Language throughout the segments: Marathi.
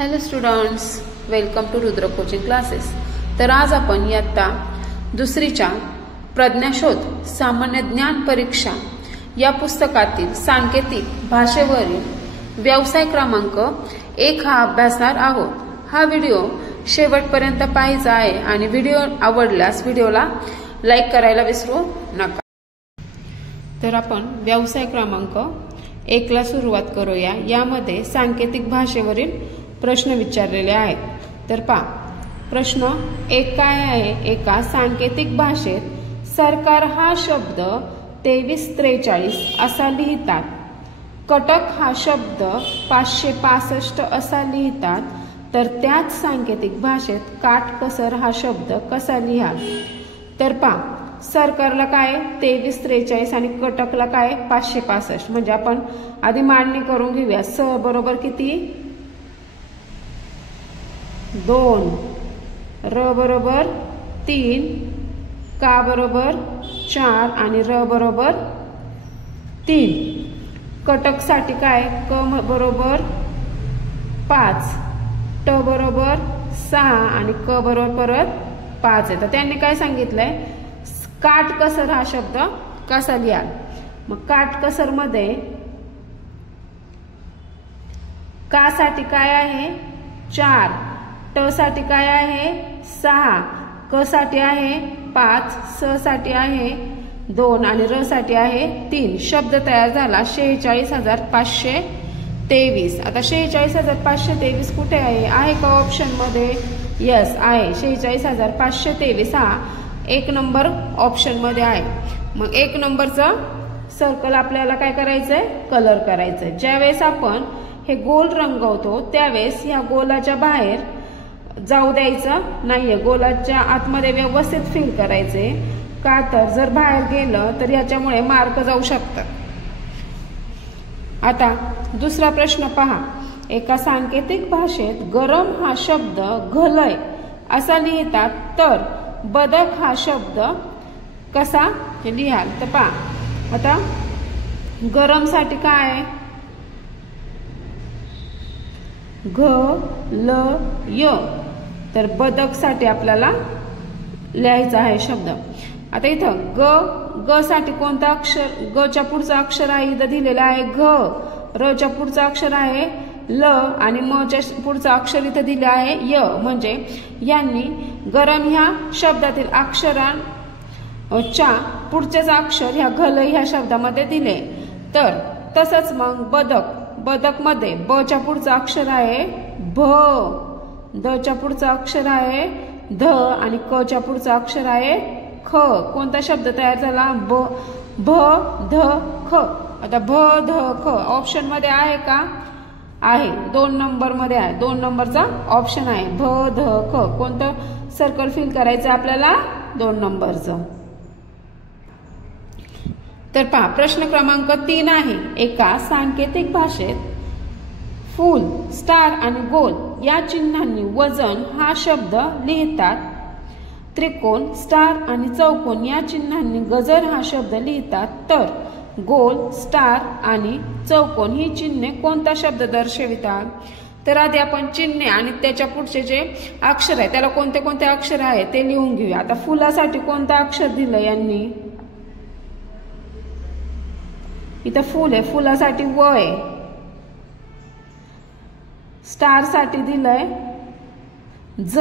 Hello students, welcome to Rudra coaching classes. तर आज आपण इयत्ता दुसरीच्या प्रज्ञाशोध सामान्य ज्ञान परीक्षा या पुस्तकातील सांकेतिक भाषेवरील व्यवसाय क्रमांक 1 हा अभ्यासणार आहोत। हा व्हिडिओ शेवटपर्यंत पाहायचा आहे आणि व्हिडिओ आवडल्यास व्हिडिओला लाईक करायला विसरू नका। तर आपण व्यवसाय क्रमांक 1 ला सुरुवात करूया। यामध्ये सांकेतिक भाषेवरील प्रश्न विचारलेले आहेत। तर पहा, प्रश्न 1 काय आहे? एका सांकेतिक भाषेत सरकार हा शब्द 2343 असा लिहितात, कटक हा शब्द 565 असा लिहितात, तर त्याच सांकेतिक भाषेत काटकसर हा शब्द कसा लिहाल? तर पहा, सरकारला काय 2343 आणि कटकला काय 565, म्हणजे आपण आधी मांडणी करून घेऊया। स बरोबर किती? 2, र बरोबर 3, का बरोबर 4 आणि र बरोबर 3। कटक साठी काय? क बरोबर 5, ट बरोबर 6 आणि क बरोबर परत 5 आहे। तर त्यांनी काय सांगितलंय? काटकसर हा शब्द कसा लिहाल? मग काटकसर मध्ये का साठी काय आहे? 4, ट साठी काय आहे? 6, क साठी आहे 5, स साठी आहे 2 आणि र साठी आहे 3। शब्द तयार झाला 46523। आता 46523 कुठे आहे? आहे का ऑप्शन मध्ये? यस आहे। 46523 हा 1 नंबर ऑप्शन मध्ये आहे। मग 1 नंबरचं सर्कल आपल्याला काय करायचंय? कलर करायचंय। ज्यावेळेस आपण हे गोल रंगवतो त्यावेळेस या गोलाच्या बाहेर जाऊ द्यायचं नाहीये, गोलाच्या आतमध्ये व्यवस्थित फिल करायचे। का तर जर बाहेर गेलं तर याच्यामुळे मार्क जाऊ शकतात। आता दुसरा प्रश्न पहा, एका सांकेतिक भाषेत गरम हा शब्द घलय असा लिहितात, तर बदक हा शब्द कसा लिहाल? तर पहा, आता गरम साठी काय? घ ल य, तर बदक साठी आपल्याला लिहायचा आहे शब्द। आता इथं ग साठी कोणता अक्षर? ग च्या पुढचा अक्षर आहे इथं दिलेला आहे घ, र च्या पुढचा अक्षर आहे ल आणि म च्या पुढचा अक्षर इथं दिले आहे य, म्हणजे यांनी गरम ह्या शब्दातील अक्षरांच्या पुढचेच अक्षर ह्या घल ह्या शब्दामध्ये दिले। तर तसंच मग बदक मध्ये ब च्या पुढचा अक्षर आहे भ, द च्या पुढचा अक्षर आहे ध आणि क च्या पुढचा अक्षर आहे ख। कोणता शब्द तयार झाला? भ ध ख। आता भ ध ख ऑप्शन मध्ये आहे का? आहे, 2 नंबर मध्ये आहे। 2 नंबरचा ऑप्शन आहे भ ध ख। कोणतं सर्कल फिल करायचं आपल्याला? 2 नंबरचं। तर पहा, प्रश्न क्रमांक 3 आहे, एका सांकेतिक भाषेत फूल, स्टार आणि गोल या चिन्हांनी वजन हा शब्द लिहितात, त्रिकोण, स्टार आणि चौकोन या चिन्हांनी गजर हा शब्द लिहितात, तर गोल, स्टार आणि चौकोन ही चिन्हे कोणता शब्द दर्शवितात? तर आधी आपण चिन्हे आणि त्याच्या पुढचे जे अक्षर आहे त्याला कोणते कोणते अक्षर आहे ते लिहून घेऊया। आता फुलासाठी कोणतं अक्षर दिलं यांनी? इथं फुल आहे, फुलासाठी व आहे। स्टार साठी दिलंय ज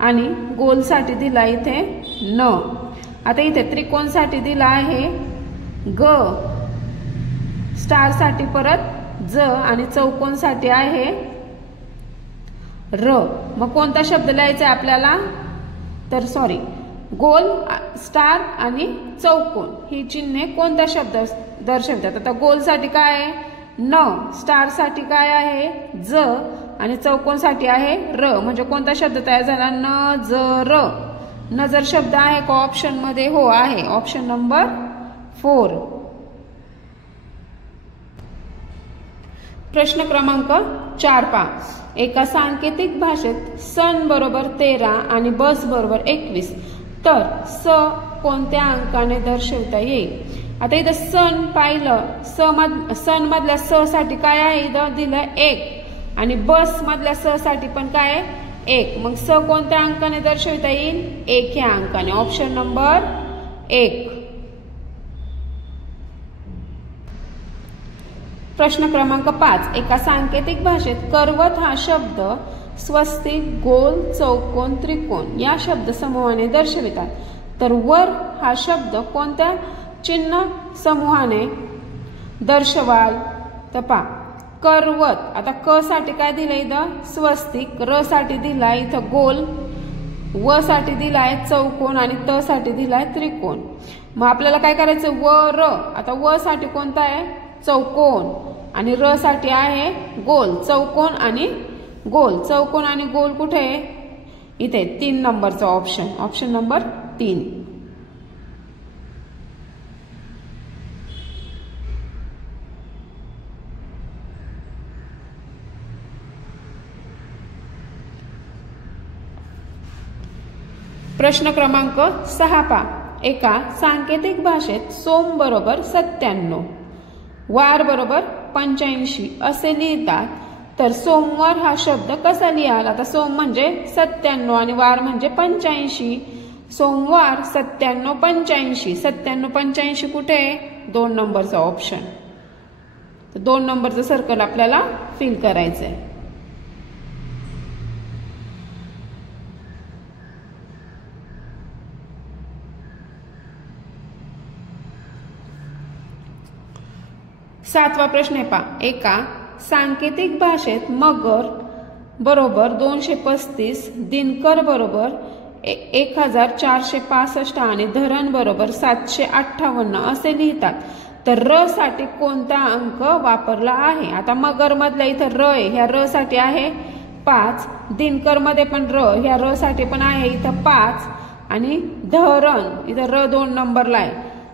आणि गोल साठी दिला इथे न। आता इथे त्रिकोण साठी दिला आहे ग, स्टार साठी परत ज आणि चौकोन साठी आहे र। मग कोणता शब्द लिहायचा आपल्याला? तर सॉरी, गोल, स्टार आणि चौकोन ही चिन्हे कोणता शब्द दर्शवतात? आता गोल साठी काय आहे? न, स्टार साठी काय आहे? ज आणि चौकोन साठी आहे र, म्हणजे कोणता शब्द तयार झाला? न ज र। नजर शब्द आहे का ऑप्शन मध्ये? हो आहे, ऑप्शन नंबर 4। प्रश्न क्रमांक 4 पहा, एका सांकेतिक भाषेत सन बरोबर 13 आणि बस बरोबर 21, तर स कोणत्या अंकाने दर्शवता येईल? आता इथं सन पाहिलं, सन मधल्या स साठी काय आहे? इथं दिलं 1, आणि बस मधल्या स साठी पण काय आहे 1. मग स कोणत्या अंकाने दर्शविता येईल 1 ह्या अंकाने. Option number 1. प्रश्न क्रमांक 5. एका सांकेतिक भाषेत कर्वत हा शब्द स्वस्तिक, गोल, चौकोन, त्रिकोण या शब्द समूहाने दर्शवितात. तर वर हा शब्द कोणत्या चिन्ह समूहाने दर्शवाल? तर पहा कर्वत. आता क साठी काय दिलंय इथं स्वस्तिक, र साठी दिलाय इथं गोल, व साठी दिलाय चौकोन आणि त साठी दिलाय त्रिकोण. मग आपल्याला काय करायचं व र. आता व साठी कोणता आहे चौकोन आणि र साठी आहे गोल. चौकोन आणि गोल. चौकोन आणि गोल कुठे आहे इथे 3 नंबरचा ऑप्शन. Option number 3. प्रश्न क्रमांक 6 पहा. एका सांकेतिक भाषेत सोम बरोबर 97, वार बरोबर 85 असे लिहितात. तर सोमवार हा शब्द कसा लिहाल? आता सोम म्हणजे 97 आणि वार म्हणजे 85. सोमवार 97 85. 97 85 कुठे आहे 2 नंबरचा ऑप्शन. 2 नंबरचं सर्कल आपल्याला फिल करायचंय. सातवा प्रश्न आहे पहा. एका सांकेतिक भाषेत मगर बरोबर 235, दिनकर बरोबर 1465 आणि धरण बरोबर 758 असे लिहितात. तर र साठी कोणता अंक वापरला आहे? आता मगर मधल्या इथं र आहे, ह्या र साठी आहे 5. दिनकर मध्ये पण र, ह्या र साठी पण आहे इथं 5 आणि धरण इथं र 2 नंबरला आहे.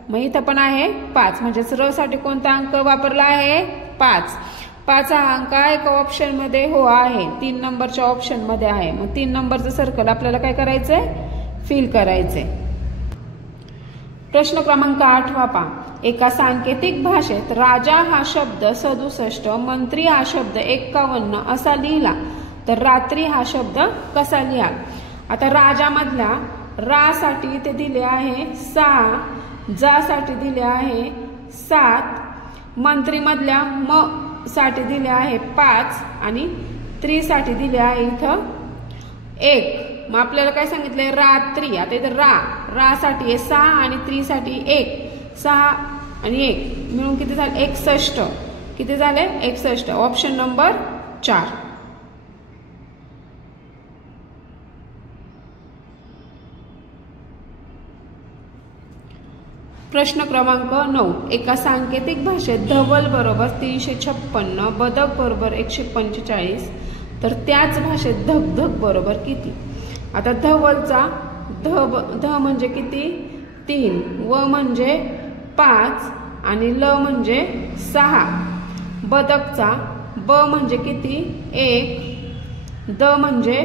मग इथं पण आहे 5. म्हणजेच र साठी कोणता अंक वापरला आहे 5. 5 हा अंक आहे का ऑप्शन मध्ये? हो आहे. 3 नंबरच्या ऑप्शन मध्ये आहे. मग 3 नंबरचं सर्कल आपल्याला काय करायचंय फिल करायचंय. प्रश्न क्रमांक 8 पहा. एका सांकेतिक भाषेत राजा हा शब्द 67, मंत्री हा शब्द 51 असा लिहिला. तर रात्री हा शब्द कसा लिहाल? आता राजा मधल्या रा साठी इथे दिले आहे 6, जा साठी दिले आहे 7, मंत्री मधल्या म साठी दिले आहे 5 आणि त्री साठी दिले आहे इथं 1. मग आपल्याला काय सांगितलंय रात्री. आता इथं रा साठी आहे 6 आणि त्री साठी 1. 6 आणि 1 मिळून किती झाले 61. किती झाले 61. Option number 4. प्रश्न क्रमांक 9. एका सांकेतिक भाषेत धवल बरोबर 356, बदक बरोबर 145. तर त्याच भाषेत धगधग बरोबर किती? आता धवलचा ध म्हणजे किती 3, व म्हणजे 5 आणि ल म्हणजे 6. बदकचा ब म्हणजे किती 1, द म्हणजे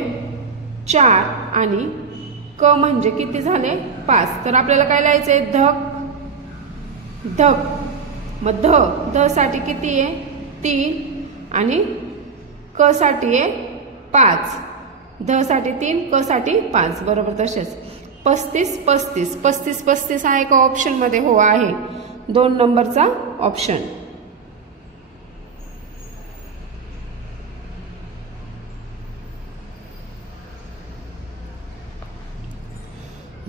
4 आणि क म्हणजे किती झाले 5. तर आपल्याला काय लिहायचंय धक धक. मग ध साठी किती आहे 3 आणि क साठी आहे 5. ध साठी 3, क साठी 5. बरोबर. तसेच 35 35. 35 35 आहे का ऑप्शन मध्ये? हो आहे. 2 नंबरचा ऑप्शन.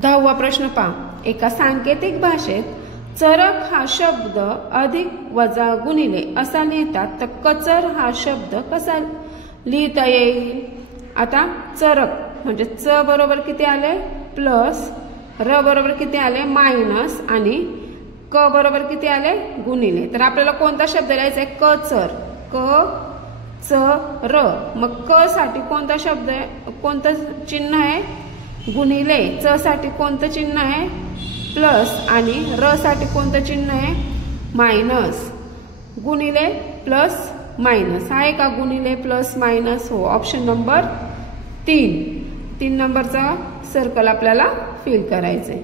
दहावा प्रश्न पहा. एका सांकेतिक भाषेत चरक हा शब्द अधिक वजा गुणिले असा लिहितात. तर कचर हा शब्द कसा लिहिता येईल? आता चरक म्हणजे च बरोबर किती आले प्लस, र बरोबर किती आले मायनस आणि क बरोबर किती आले गुणिले. तर आपल्याला कोणता शब्द लिहायचा आहे कचर. क च र. मग क साठी कोणता शब्द आहे कोणतं चिन्ह आहे गुणिले. च साठी कोणतं चिन्ह आहे प्लस आणि र साठी कोणतं चिन्ह आहे मायनस. गुणिले प्लस मायनस आहे का गुणिले प्लस मायनस? हो. Option number 3. 3 नंबरचा सर्कल आपल्याला फिल करायचंय.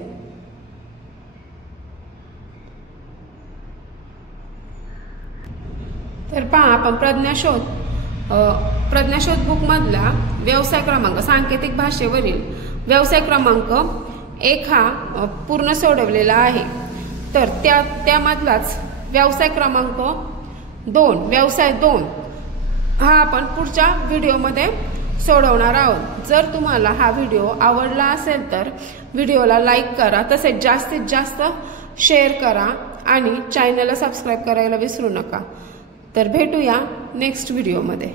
तर पहा आपण प्रज्ञाशोध प्रज्ञाशोध बुकमधला व्यवसाय क्रमांक सांकेतिक भाषेवरील व्यवसाय क्रमांक 1 हा पूर्ण सोडवलेला आहे। तर त्यामधलाच व्यवसाय क्रमांक 2 व्यवसाय 2 हा आपण पुढच्या व्हिडिओमध्ये सोडवणार आहोत। जर तुम्हाला हा व्हिडिओ आवडला असेल तर व्हिडिओला लाईक करा, तसेच जास्तीत जास्त शेअर करा आणि चॅनलला सबस्क्राईब करायला विसरू नका। तर भेटूया नेक्स्ट व्हिडिओमध्ये।